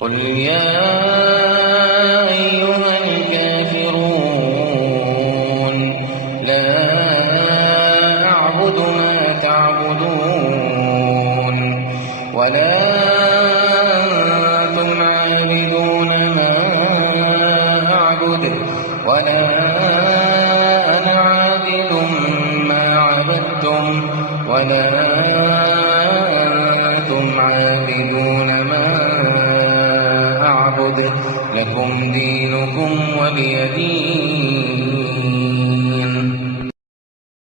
قل يا أيها الكافرون لا أعبد ما تعبدون ولا أنتم عابدون ما أعبد ولا أنا عابد ما عبدتم ولا أنتم عابدون ما أعبد لكم دينكم ولي دين.